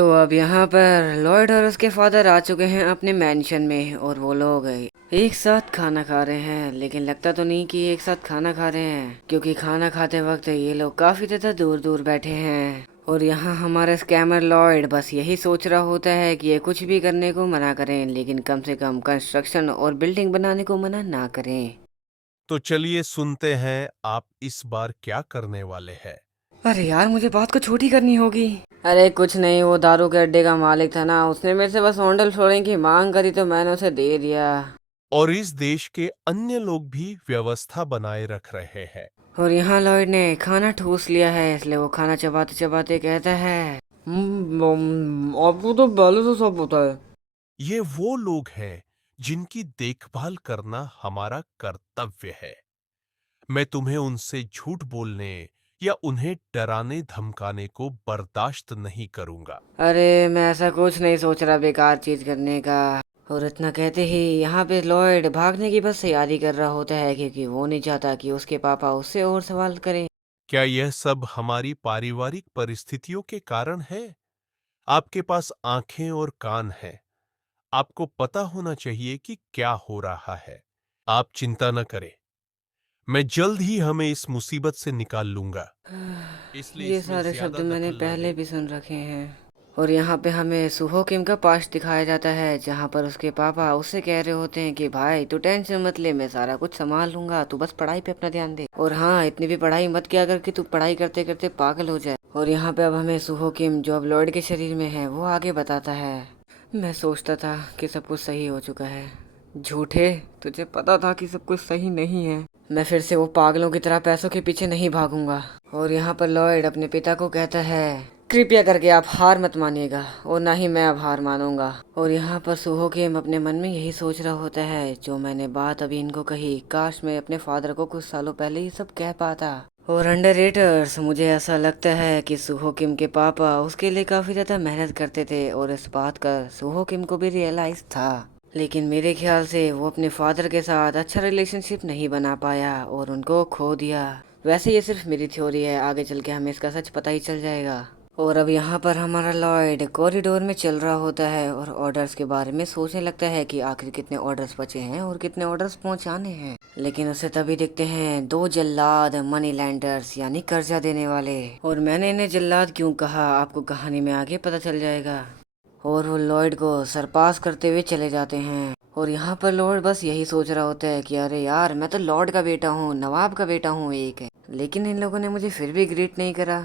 तो अब यहाँ पर लॉयड और उसके फादर आ चुके हैं अपने मैंशन में और वो लोग एक साथ खाना खा रहे हैं, लेकिन लगता तो नहीं कि एक साथ खाना खा रहे हैं, क्योंकि खाना खाते वक्त ये लोग काफी ज्यादा दूर दूर बैठे हैं। और यहाँ हमारा स्कैमर लॉयड बस यही सोच रहा होता है कि ये कुछ भी करने को मना करें, लेकिन कम से कम कंस्ट्रक्शन और बिल्डिंग बनाने को मना ना करें। तो चलिए सुनते हैं आप इस बार क्या करने वाले हैं। अरे यार, मुझे बात को छोटी करनी होगी। अरे कुछ नहीं, वो दारू के अड्डे का मालिक था ना, उसने मेरे से बस होंडल फोड़ने की मांग करी तो मैंने उसे दे दिया। और इस देश के अन्य लोग भी व्यवस्था बनाए रख रहे हैं। और यहाँ लॉयड ने खाना ठूस लिया है, इसलिए वो खाना चबाते चबाते कहता है, आपको तो पहले से सब पता है। ये वो लोग हैं जिनकी देखभाल करना हमारा कर्तव्य है। मैं तुम्हें उनसे झूठ बोलने या उन्हें डराने धमकाने को बर्दाश्त नहीं करूंगा। अरे मैं ऐसा कुछ नहीं सोच रहा बेकार चीज करने का। और इतना कहते ही यहाँ पे लॉयड भागने की बस तैयारी कर रहा होता है, क्योंकि वो नहीं चाहता कि उसके पापा उससे और सवाल करें। क्या यह सब हमारी पारिवारिक परिस्थितियों के कारण है? आपके पास आंखें और कान हैं। आपको पता होना चाहिए कि क्या हो रहा है। आप चिंता न करें। मैं जल्द ही हमें इस मुसीबत से निकाल लूंगा। इसलिए ये इसमें सारे शब्द ज्यादा मैंने दखल न पहले दें। भी सुन रखे हैं। और यहाँ पे हमें सुहो किम का पास्ट दिखाया जाता है, जहाँ पर उसके पापा उससे कह रहे होते हैं कि भाई तू टेंशन मत ले, मैं सारा कुछ संभाल लूंगा, तू बस पढ़ाई पे अपना ध्यान दे। और हाँ, इतनी भी पढ़ाई मत किया कर कि तू पढ़ाई करते करते पागल हो जाए। और यहाँ पे अब हमें सुहो किम, जो अब लॉर्ड के शरीर में है, वो आगे बताता है, मैं सोचता था कि सब कुछ सही हो चुका है। झूठे, तुझे पता था कि सब कुछ सही नहीं है। मैं फिर से वो पागलों की तरह पैसों के पीछे नहीं भागूंगा। और यहाँ पर लॉयड अपने पिता को कहता है, कृपया करके आप हार मत मानिएगा, और ना ही मैं अब हार मानूंगा। और यहाँ पर सुहो केम अपने मन में यही सोच रहा होता है, जो मैंने बात अभी इनको कही, काश मैं अपने फादर को कुछ सालों पहले ही सब कह पाता। और अंडररेटर्स, मुझे ऐसा लगता है कि सुहो किम के पापा उसके लिए काफी ज्यादा मेहनत करते थे, और इस बात का सुहो किम को भी रियलाइज था। लेकिन मेरे ख्याल से वो अपने फादर के साथ अच्छा रिलेशनशिप नहीं बना पाया और उनको खो दिया। वैसे ये सिर्फ मेरी थ्योरी है, आगे चल के हमें इसका सच पता ही चल जाएगा। और अब यहाँ पर हमारा लॉयड कॉरिडोर में चल रहा होता है और ऑर्डर्स के बारे में सोचने लगता है कि आखिर कितने ऑर्डर्स बचे हैं और कितने ऑर्डर्स पहुँचाने हैं। लेकिन उसे तभी दिखते हैं दो जल्लाद, मनी लैंडर्स यानी कर्जा देने वाले। और मैंने इन्हें जल्लाद क्यों कहा, आपको कहानी में आगे पता चल जाएगा। और वो लॉयड को सरपास करते हुए चले जाते हैं। और यहाँ पर लॉर्ड बस यही सोच रहा होता है कि अरे यार, मैं तो लॉर्ड का बेटा हूँ, नवाब का बेटा हूँ एक है, लेकिन इन लोगों ने मुझे फिर भी ग्रीट नहीं करा।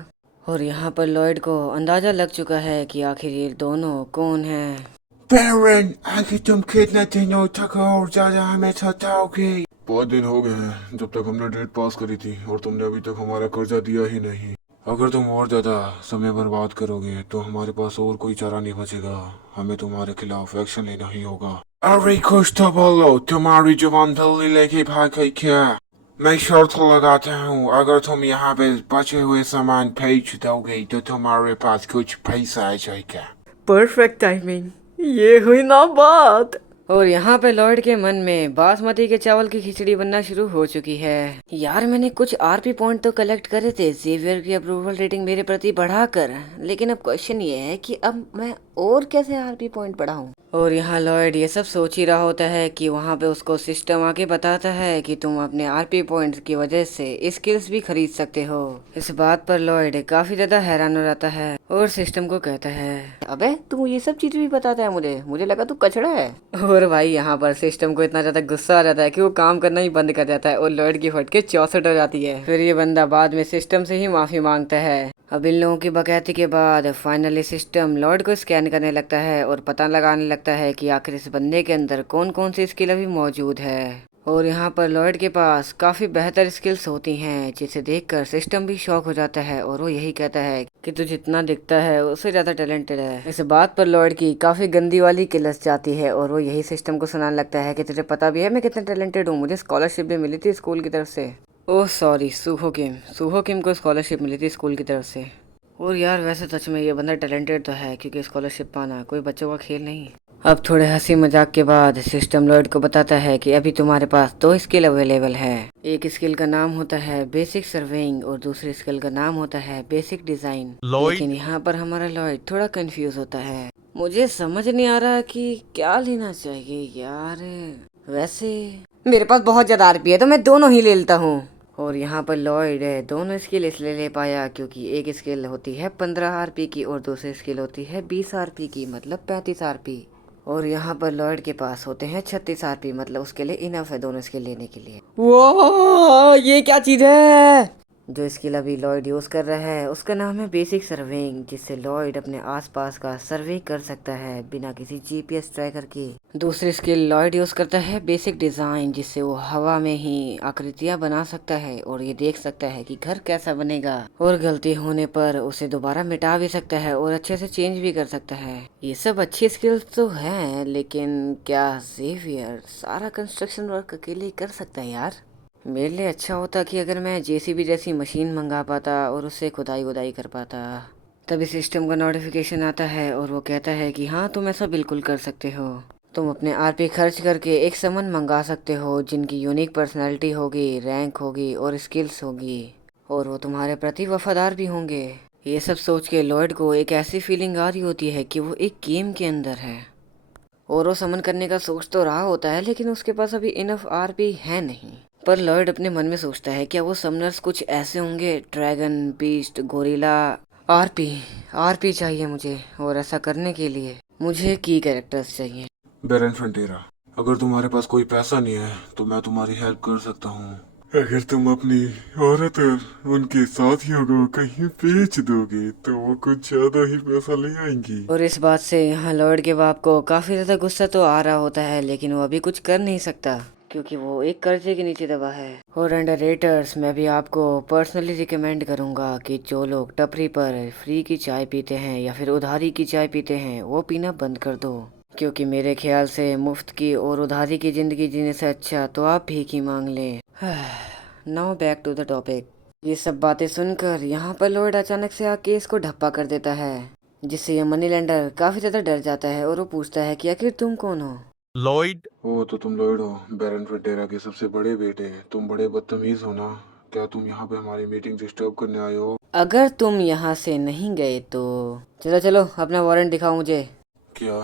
और यहाँ पर लॉयड को अंदाजा लग चुका है कि आखिर ये दोनों कौन हैं। बैरन, आखिर तुम कितने दिनों तक और ज्यादा हमें सताओगे? 5 दिन हो गए हैं जब तक हमने डेट पास करी थी और तुमने अभी तक हमारा कर्जा दिया ही नहीं। अगर तुम और ज्यादा समय बर्बाद करोगे तो हमारे पास और कोई चारा नहीं बचेगा। हमें तुम्हारे खिलाफ एक्शन लेना ही होगा। अरे कुछ तो बोलो, तुम्हारी जुबान दिल्ली लेके भाग गई क्या? मैं शर्त लगाता हूँ, अगर तुम यहाँ पे बचे हुए सामान भेज दोगे तो तुम्हारे पास कुछ पैसा आ जाएगा। परफेक्ट टाइमिंग, ये हुई ना बात। और यहाँ पे लॉर्ड के मन में बासमती के चावल की खिचड़ी बनना शुरू हो चुकी है। यार, मैंने कुछ आरपी पॉइंट तो कलेक्ट करे थे जेवियर की अप्रूवल रेटिंग मेरे प्रति बढ़ाकर, लेकिन अब क्वेश्चन ये है कि अब मैं और कैसे आरपी पॉइंट बढ़ाऊं। और यहाँ लॉयड ये सब सोच ही रहा होता है कि वहाँ पे उसको सिस्टम आके बताता है कि तुम अपने आरपी पॉइंट्स की वजह से स्किल्स भी खरीद सकते हो। इस बात पर लॉयड काफी ज्यादा हैरान हो जाता है और सिस्टम को कहता है, अबे तू ये सब चीज भी बताता है, मुझे लगा तू कचड़ा है। और भाई यहाँ पर सिस्टम को इतना ज्यादा गुस्सा आ जाता है कि वो काम करना ही बंद कर जाता है और लॉयड की फटके 64 हो जाती है। फिर ये बंदा बाद में सिस्टम से ही माफी मांगता है। अब इन लोगों की बकैती के बाद फाइनली सिस्टम लॉर्ड को स्कैन करने लगता है और पता लगाने लगता है कि आखिर इस बंदे के अंदर कौन कौन सी स्किल अभी मौजूद है। और यहाँ पर लॉर्ड के पास काफी बेहतर स्किल्स होती हैं, जिसे देखकर सिस्टम भी शॉक हो जाता है और वो यही कहता है कि तू जितना दिखता है उससे ज्यादा टैलेंटेड है। इस बात पर लॉर्ड की काफी गंदी वाली किलस जाती है और वो यही सिस्टम को सुनाने लगता है कि तुझे पता भी है मैं कितना टैलेंटेड हूँ, मुझे स्कॉलरशिप भी मिली थी स्कूल की तरफ से। ओह सॉरी, सुहो किम को स्कॉलरशिप मिली थी स्कूल की तरफ से। और यार वैसे सच में ये बंदा टैलेंटेड तो है, क्योंकि स्कॉलरशिप पाना कोई बच्चों का खेल नहीं। अब थोड़े हंसी मजाक के बाद सिस्टम लॉयड को बताता है कि अभी तुम्हारे पास दो स्किल अवेलेबल है। एक स्किल का नाम होता है बेसिक सर्वेइंग और दूसरी स्किल का नाम होता है बेसिक डिजाइन। लेकिन लॉयड, यहाँ पर हमारा लॉयड थोड़ा कंफ्यूज होता है। मुझे समझ नहीं आ रहा कि क्या लेना चाहिए यार। वैसे मेरे पास बहुत ज्यादा आरपी है तो मैं दोनों ही ले लेता हूँ। और यहाँ पर लॉयड है दोनों स्किल इसलिए ले पाया क्योंकि एक स्किल होती है 15 आरपी की और दूसरी स्किल होती है 20 आरपी की, मतलब 35 आरपी। और यहाँ पर लॉयड के पास होते हैं 36 आरपी, मतलब उसके लिए इनफ है दोनों स्किल लेने के लिए। वो ये क्या चीज है? जो स्किल अभी लॉयड यूज कर रहा है उसका नाम है बेसिक सर्वेइंग, जिससे लॉयड अपने आसपास का सर्वे कर सकता है बिना किसी जीपीएस ट्रैकर के। दूसरी स्किल लॉयड यूज करता है बेसिक डिजाइन, जिससे वो हवा में ही आकृतियां बना सकता है और ये देख सकता है कि घर कैसा बनेगा, और गलती होने पर उसे दोबारा मिटा भी सकता है और अच्छे से चेंज भी कर सकता है। ये सब अच्छी स्किल्स तो हैं, लेकिन क्या जेवियर सारा कंस्ट्रक्शन वर्क अकेले ही कर सकता है यार? मेरे लिए अच्छा होता कि अगर मैं जेसीबी जैसी मशीन मंगा पाता और उससे खुदाई वुदाई कर पाता। तभी सिस्टम का नोटिफिकेशन आता है और वो कहता है कि हाँ तुम ऐसा बिल्कुल कर सकते हो। तुम अपने आरपी खर्च करके एक समन मंगा सकते हो जिनकी यूनिक पर्सनैलिटी होगी, रैंक होगी और स्किल्स होगी, और वो तुम्हारे प्रति वफादार भी होंगे। ये सब सोच के लॉयड को एक ऐसी फीलिंग आ रही होती है कि वो एक गेम के अंदर है और वो समन करने का सोच तो रहा होता है, लेकिन उसके पास अभी इनफ आरपी है नहीं। पर लॉयड अपने मन में सोचता है क्या वो समनर्स कुछ ऐसे होंगे, dragon, beast, gorilla. RP RP चाहिए मुझे, और ऐसा करने के लिए मुझे की कैरेक्टर्स चाहिए। बेरन फ्रंटेरा, अगर तुम्हारे पास कोई पैसा नहीं है तो मैं तुम्हारी हेल्प कर सकता हूँ। अगर तुम अपनी औरत और उनके साथियों को कहीं बेच दोगे तो वो कुछ ज्यादा ही पैसा ले आएंगी। और इस बात से यहाँ लॉयड के बाप को काफी ज्यादा गुस्सा तो आ रहा होता है, लेकिन वो अभी कुछ कर नहीं सकता क्योंकि वो एक कर्जे के नीचे दबा है। और अंडर रेटर्स, मैं भी आपको पर्सनली रिकमेंड करूंगा कि जो लोग टपरी पर फ्री की चाय पीते हैं या फिर उधारी की चाय पीते हैं वो पीना बंद कर दो, क्योंकि मेरे ख्याल से मुफ्त की और उधारी की जिंदगी जीने से अच्छा तो आप भीख ही मांग लें। Now back to the topic. ये सब बातें सुनकर यहाँ पर लॉयड अचानक से आके इसको ढप्पा कर देता है, जिससे ये मनी लेंडर काफी ज्यादा डर जाता है और वो पूछता है कि आखिर तुम कौन हो? लॉयड, ओ तो तुम लॉयड हो, बेरन फ्रंटेरा के सबसे बड़े बेटे। तुम बड़े बदतमीज हो ना। क्या तुम यहाँ पे हमारी मीटिंग डिस्टर्ब करने आए हो? अगर तुम यहाँ से नहीं गए तो चलो चलो अपना वारंट दिखाओ मुझे। क्या?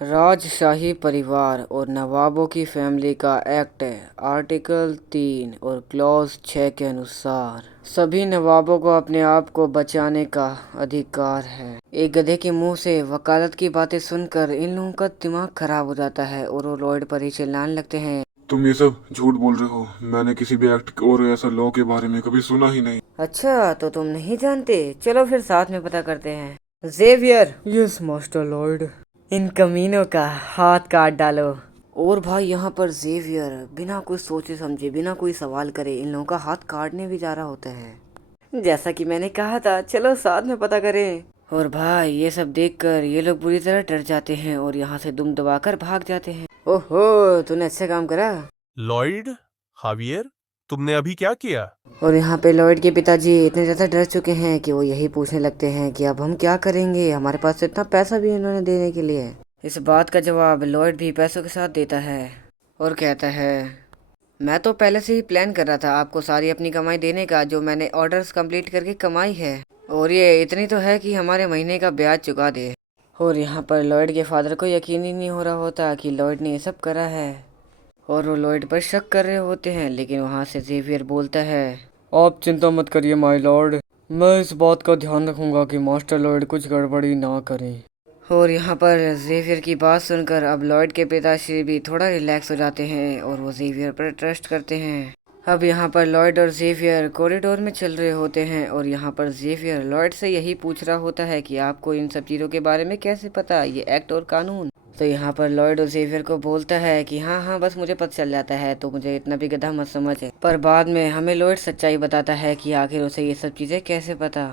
राजशाही परिवार और नवाबों की फैमिली का एक्ट है, आर्टिकल 3 और क्लॉज 6 के अनुसार सभी नवाबों को अपने आप को बचाने का अधिकार है। एक गधे के मुंह से वकालत की बातें सुनकर इन लोगों का दिमाग खराब हो जाता है और वो लॉयड पर ही चिल्लाने लगते हैं। तुम ये सब झूठ बोल रहे हो। मैंने किसी भी एक्ट और ऐसा लॉ के बारे में कभी सुना ही नहीं। अच्छा तो तुम नहीं जानते, चलो फिर साथ में पता करते हैं। जेवियर। Yes master Lloyd. इन कमीनों का हाथ काट डालो। और भाई यहाँ पर जेवियर बिना कुछ सोचे समझे, बिना कोई सवाल करे इन लोगों का हाथ काटने भी जा रहा होता है। जैसा कि मैंने कहा था, चलो साथ में पता करें। और भाई ये सब देखकर ये लोग बुरी तरह डर जाते हैं और यहाँ से दुम दबाकर भाग जाते हैं। ओहो, तूने अच्छा काम करा। लॉयड, हावियर, तुमने अभी क्या किया? और यहाँ पे लॉयड के पिताजी इतने ज़्यादा डर चुके हैं कि वो यही पूछने लगते हैं कि अब हम क्या करेंगे, हमारे पास तो इतना पैसा भी इन्होंने देने के लिए। इस बात का जवाब लॉयड भी पैसों के साथ देता है और कहता है, मैं तो पहले से ही प्लान कर रहा था आपको सारी अपनी कमाई देने का, जो मैंने ऑर्डर्स कंप्लीट करके कमाई है, और ये इतनी तो है कि हमारे महीने का ब्याज चुका दे। और यहाँ पर लॉयड के फादर को यकीन ही नहीं हो रहा होता कि लॉयड ने ये सब करा है, और वो लॉयड पर शक कर रहे होते हैं। लेकिन वहाँ से जेवियर बोलता है, आप चिंता मत करिए माय लॉर्ड, मैं इस बात का ध्यान रखूंगा कि मास्टर लॉयड कुछ गड़बड़ी ना करें। और यहाँ पर जेवियर की बात सुनकर अब लॉयड के पिताश्री भी थोड़ा रिलैक्स हो जाते हैं और वो जेवियर पर ट्रस्ट करते हैं। अब यहाँ पर लॉयड और जेवियर कॉरिडोर में चल रहे होते हैं और यहाँ पर जेवियर लॉयड से यही पूछ रहा होता है कि आपको इन सब चीज़ों के बारे में कैसे पता, ये एक्ट और कानून। तो यहाँ पर लॉयड और जेवियर को बोलता है कि हाँ हाँ बस मुझे पता चल जाता है, तो मुझे इतना भी गधा मत समझ है। पर बाद में हमें लॉयड सच्चाई बताता है कि आखिर उसे ये सब चीज़ें कैसे पता।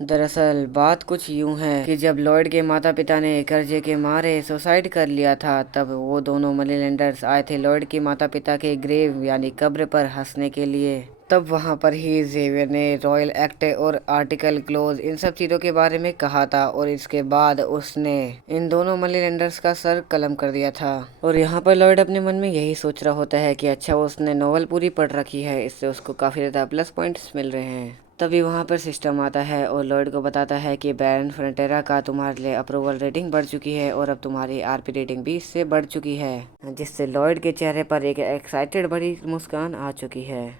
दरअसल बात कुछ यूं है कि जब लॉयड के माता पिता ने कर्जे के मारे सुसाइड कर लिया था, तब वो दोनों मनी लेंडर्स आए थे लॉयड के माता पिता के ग्रेव यानी कब्र पर हंसने के लिए। तब वहाँ पर ही जेवियर ने रॉयल एक्ट और आर्टिकल क्लोज इन सब चीज़ों के बारे में कहा था और इसके बाद उसने इन दोनों मनी लेंडर्स का सर कलम कर दिया था। और यहाँ पर लॉयड अपने मन में यही सोच रहा होता है कि अच्छा उसने नोवेल पूरी पढ़ रखी है, इससे उसको काफ़ी ज़्यादा प्लस पॉइंट्स मिल रहे हैं। तभी वहाँ पर सिस्टम आता है और लॉयड को बताता है कि बैरन फ्रंटेरा का तुम्हारे लिए अप्रूवल रेटिंग बढ़ चुकी है और अब तुम्हारी आरपी रेटिंग भी इससे बढ़ चुकी है, जिससे लॉयड के चेहरे पर एक एक्साइटेड बड़ी मुस्कान आ चुकी है।